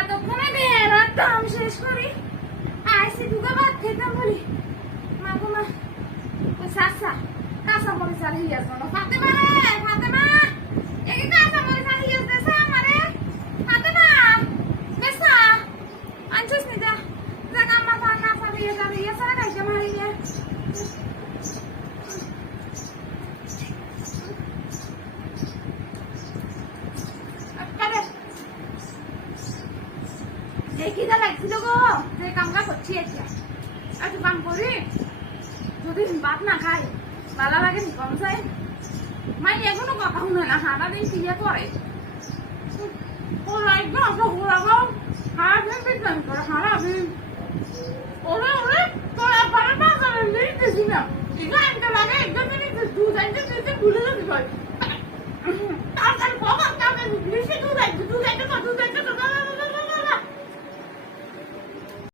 এতক্ষণে বেড়াটা আমি শেষ করি আইসি দুটো ভাত খেতাম বলি মা গো মা ওই সাসা কাঁচা মরিচ আর হিয়াজ না ফাতেমা ফাতেমা এই কাঁচা মরিচ আর হিয়াজ দেছে আমারে ফাতেমা বেসা আনছিস নি যা যা কাম্মা পা কাঁচা দিয়ে যাবে ইয়ে সারা খাইছে মারি নিয়ে দেখি যা লাগছিল গো যে কামটা করছি একটা একটু কাম করি যদি ভাত না খাই ভালো লাগে নি কম চাই মাই এখনো কথা শুনে না সারা দিন কি করে ওরা একদম আপনার ঘোরাবো সারাদিন বিজ্ঞান করে সারাদিন ওরে ওরে তোর একবারে বাজারে নিতেছি না ঠিক আছে লাগে একদম মিনিট দুধ আনতে দিতে ভুলে যাবি ভাই তাড়াতাড়ি বাবা